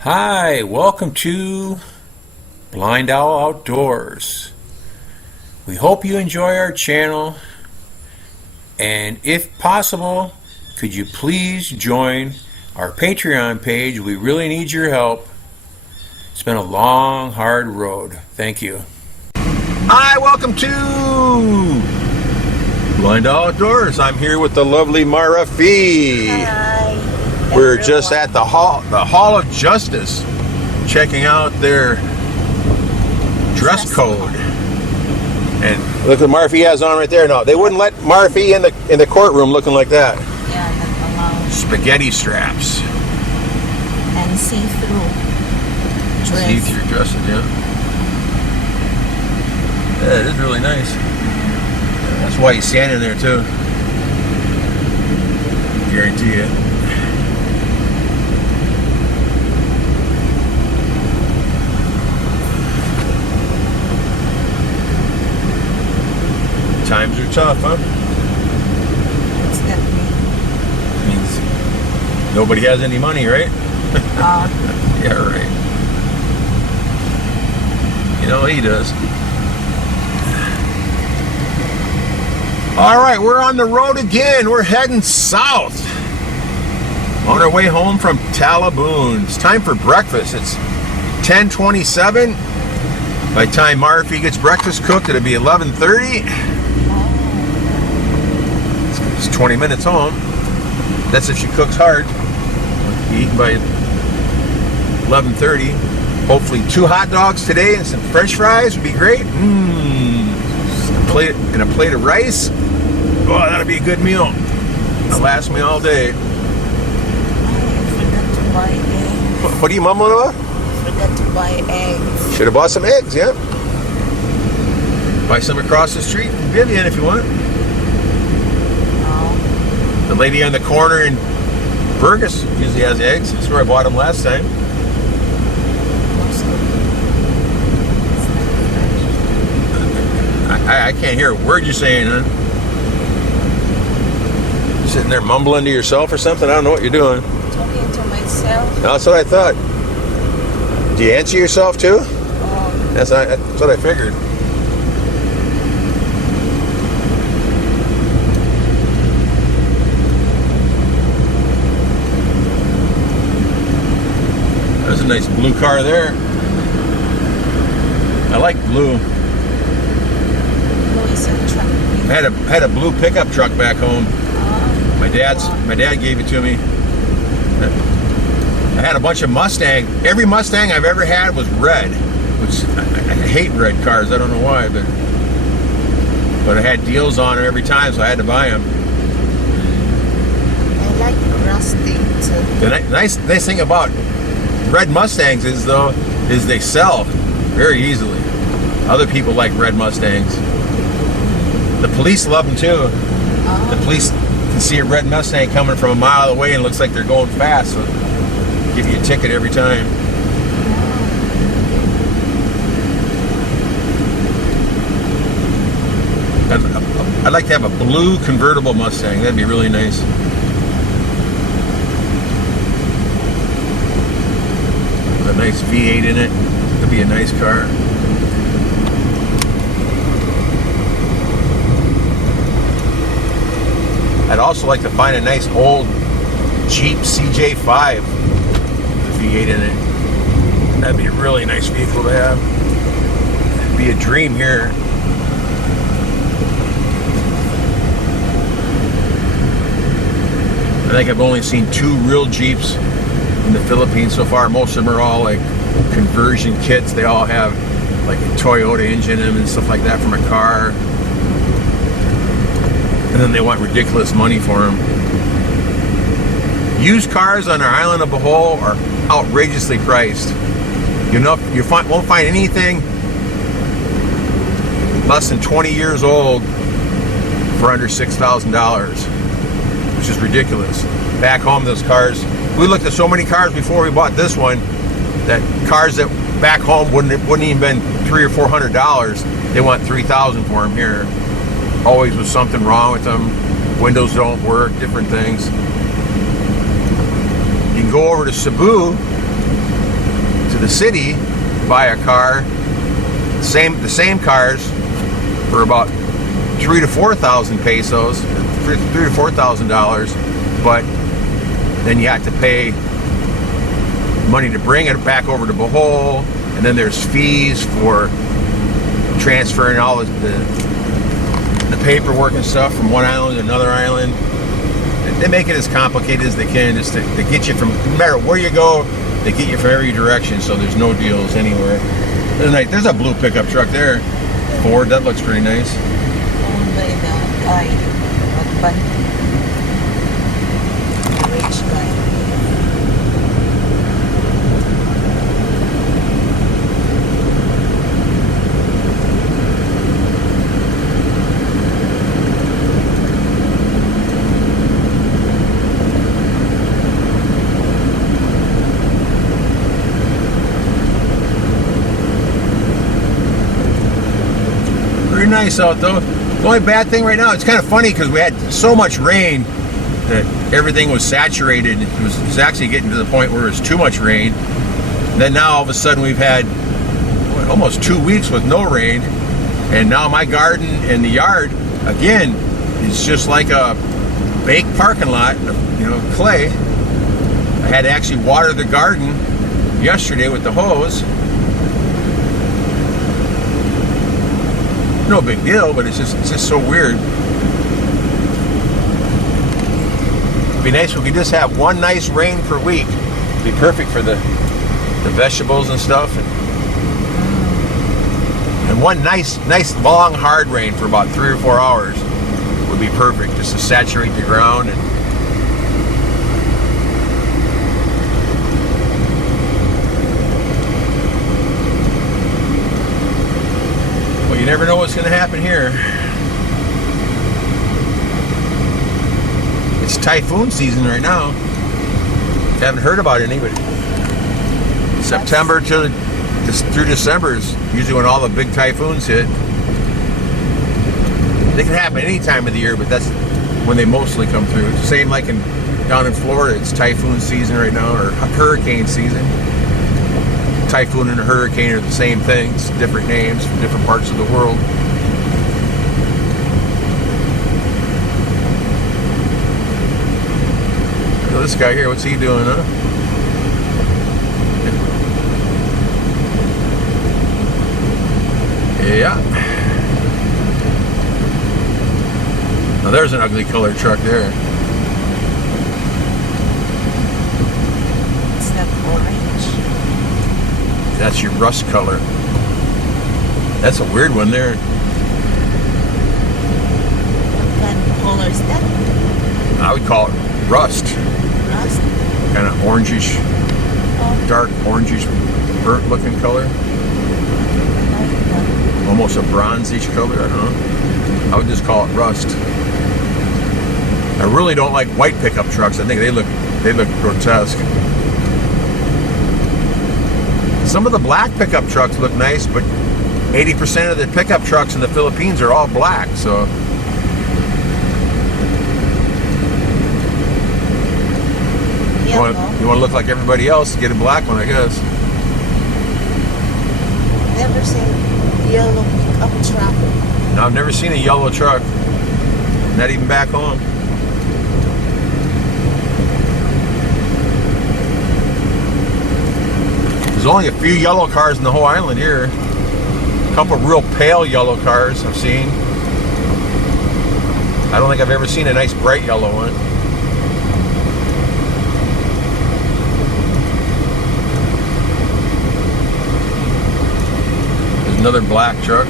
Hi, welcome to BlindOwl Outdoors. We hope you enjoy our channel, and if possible, could you please join our Patreon page? We really need your help. It's been a long, hard road. Thank you. Hi, welcome to BlindOwl Outdoors. I'm here with the lovely Marife. Hi. We're just at the Hall of Justice, checking out their dress code. And look what Marife has on right there. No, they wouldn't let Marife in the courtroom looking like that. Yeah, not allowed. Spaghetti straps. And see-through dress. See-through dresses, yeah. Yeah, it is really nice. That's why he's standing there too. Guarantee it. Times are tough, huh? What's that mean? Means nobody has any money, right? Yeah, right. You know, he does. All right, we're on the road again. We're heading south. On our way home from Talaboon. It's time for breakfast. It's 10:27. By the time Marife gets breakfast cooked, it'll be 11:30. It's 20 minutes home. That's if she cooks hard. Eat by 11:30. Hopefully 2 hot dogs today and some French fries would be great. And a plate of rice. Oh, that'll be a good meal. It'll last me all day. I forgot to buy eggs. What are you mumbling about? Forgot to buy eggs. Should have bought some eggs, yeah. Buy some across the street from Vivian if you want. Oh. The lady on the corner in Burgess usually has eggs. That's where I bought them last time. I can't hear a word you're saying, huh? Sitting there mumbling to yourself or something? I don't know what you're doing. Talking to myself. That's what I thought. Do you answer yourself too? Oh. That's what I figured. There's a nice blue car there. I like blue. I had a blue pickup truck back home. My dad gave it to me. I had a bunch of Mustang. Every Mustang I've ever had was red, which I hate red cars. I don't know why, but I had deals on it every time, so I had to buy them. I like rusty too. The nice thing about red Mustangs is they sell very easily. Other people like red Mustangs. The police love them too. The police can see a red Mustang coming from a mile away and it looks like they're going fast, so give you a ticket every time. I'd like to have a blue convertible Mustang. That'd be really nice. With a nice V8 in it. That'd be a nice car. I'd also like to find a nice old Jeep CJ5 with a V8 in it. That'd be a really nice vehicle to have. It'd be a dream here. I think I've only seen 2 real Jeeps in the Philippines so far. Most of them are all like conversion kits. They all have like a Toyota engine in them and stuff like that from a car. And then they want ridiculous money for them. Used cars on our Island of Bohol are outrageously priced. You won't find anything less than 20 years old for under $6,000, which is ridiculous. Back home, those cars, we looked at so many cars before we bought this one, that cars that back home wouldn't even been $300 or $400. They want $3,000 for them here. Always was something wrong with them. Windows don't work, different things. can go over to Cebu, to the city, buy a car, the same cars for about 3,000 to 4,000 pesos, $3,000 to $4,000, but then you have to pay money to bring it back over to Bohol, and then there's fees for transferring all the paperwork and stuff from one island to another island. They make it as complicated as they can, just to get you from, no matter where you go, they get you from every direction, so there's no deals anywhere. There's a blue pickup truck there, Ford, that looks pretty nice. Owned by the guy, rich guy. Pretty nice out though. The only bad thing right now, it's kind of funny because we had so much rain that everything was saturated. It was actually getting to the point where it was too much rain. And then now all of a sudden we've had almost 2 weeks with no rain, and now my garden and the yard again is just like a baked parking lot of, clay. I had to actually water the garden yesterday with the hose. No big deal, but it's just so weird. It'd be nice if we could just have one nice rain per week. It'd be perfect for the vegetables and stuff. And one nice long hard rain for about 3 or 4 hours would be perfect, just to saturate the ground. And well, you never know what's going to happen here. It's typhoon season right now. Haven't heard about any, but September through December is usually when all the big typhoons hit. They can happen any time of the year, but that's when they mostly come through. It's the same like down in Florida, it's typhoon season right now, or hurricane season. Typhoon and a hurricane are the same things, different names from different parts of the world. So this guy here, what's he doing, huh? Yeah. Now there's an ugly colored truck there. It's that orange. That's your rust color. That's a weird one there. What kind of color is that? I would call it rust. Rust? Kind of orangish, Oh, dark orangish, burnt looking color. Almost a bronzish color, I don't know. I would just call it rust. I really don't like white pickup trucks. I think they look grotesque. Some of the black pickup trucks look nice, but 80% of the pickup trucks in the Philippines are all black, so. You want to look like everybody else, get a black one, I guess. Never seen yellow pickup truck. No, I've never seen a yellow truck. Not even back home. There's only a few yellow cars in the whole island here. A couple real pale yellow cars I've seen. I don't think I've ever seen a nice bright yellow one. There's another black truck.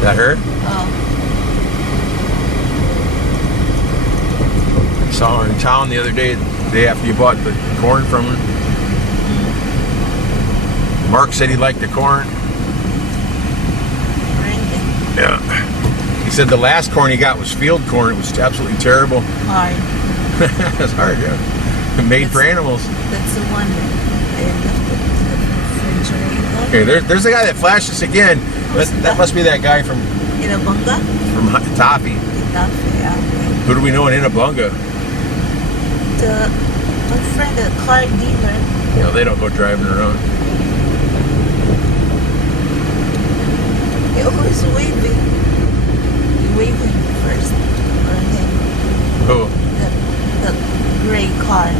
That her? Oh. I saw her in town the other day, the day after you bought the corn from her. Mark said he liked the corn. Brandon. Yeah. He said the last corn he got was field corn. It was absolutely terrible. Hard. It's hard, yeah. Made for animals. That's the one I left in the refrigerator. Okay, there's the guy that flashed us again. That must be that guy from Inabunga? Toffee. Yeah. Who do we know in Inabunga? My friend, the car dealer. You know, they don't go driving around. He always waving. He waving first for him. Who? The gray car.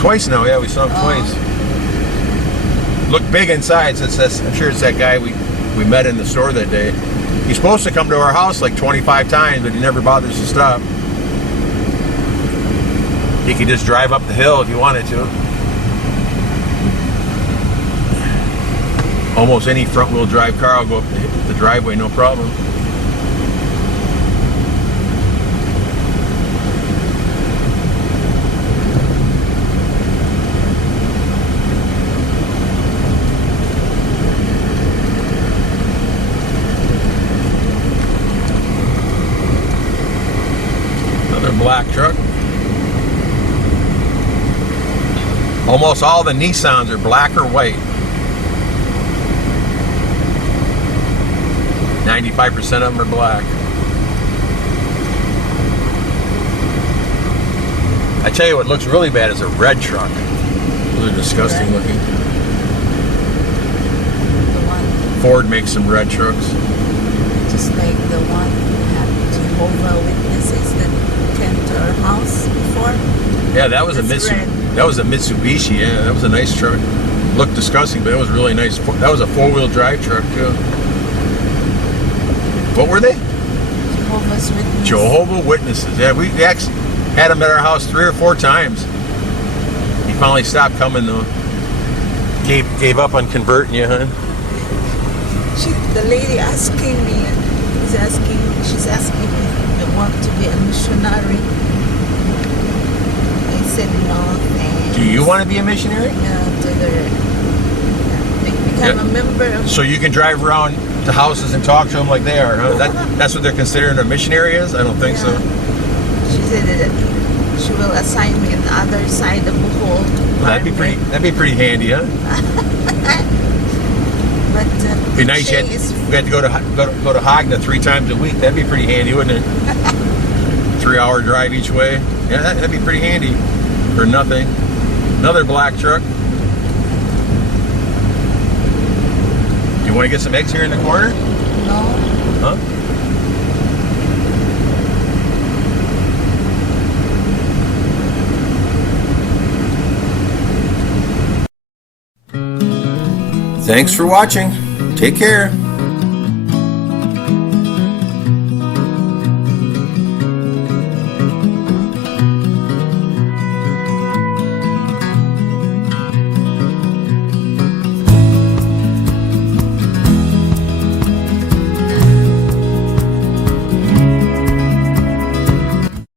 Twice now, yeah, we saw him twice. Looked big inside, so I'm sure it's that guy we met in the store that day. He's supposed to come to our house like 25 times, but he never bothers to stop. He could just drive up the hill if he wanted to. Almost any front-wheel drive car will go up the driveway, no problem. Another black truck. Almost all the Nissans are black or white. 95% of them are black. I tell you what looks really bad is a red truck. Those are disgusting looking. The one, Ford makes some red trucks. just like the one had Jehovah Witnesses that came to our house before. Yeah, that was That's a red. That was a Mitsubishi. Yeah, that was a nice truck. Looked disgusting, but it was really nice. That was a four-wheel drive truck too. What were they? Jehovah's Witnesses. Jehovah Witnesses. Yeah, we actually had them at our house 3 or 4 times. He finally stopped coming though. Gave up on converting you, huh? The lady asking me, she's asking me if I want to be a missionary. I said no, thanks. Do you want to be a missionary? Yeah, to become a member of. So you can drive around to houses and talk to them like they are, huh? That's what they're considering a missionary is? I don't think so. She said that she will assign me on the other side of Bohol. That'd be pretty handy, huh? But Be nice. You had to go to Hagna 3 times a week. That'd be pretty handy, wouldn't it? 3-hour drive each way. Yeah, that'd be pretty handy for nothing. Another black truck. You want to get some eggs here in the corner? No. Huh? Thanks for watching. Take care.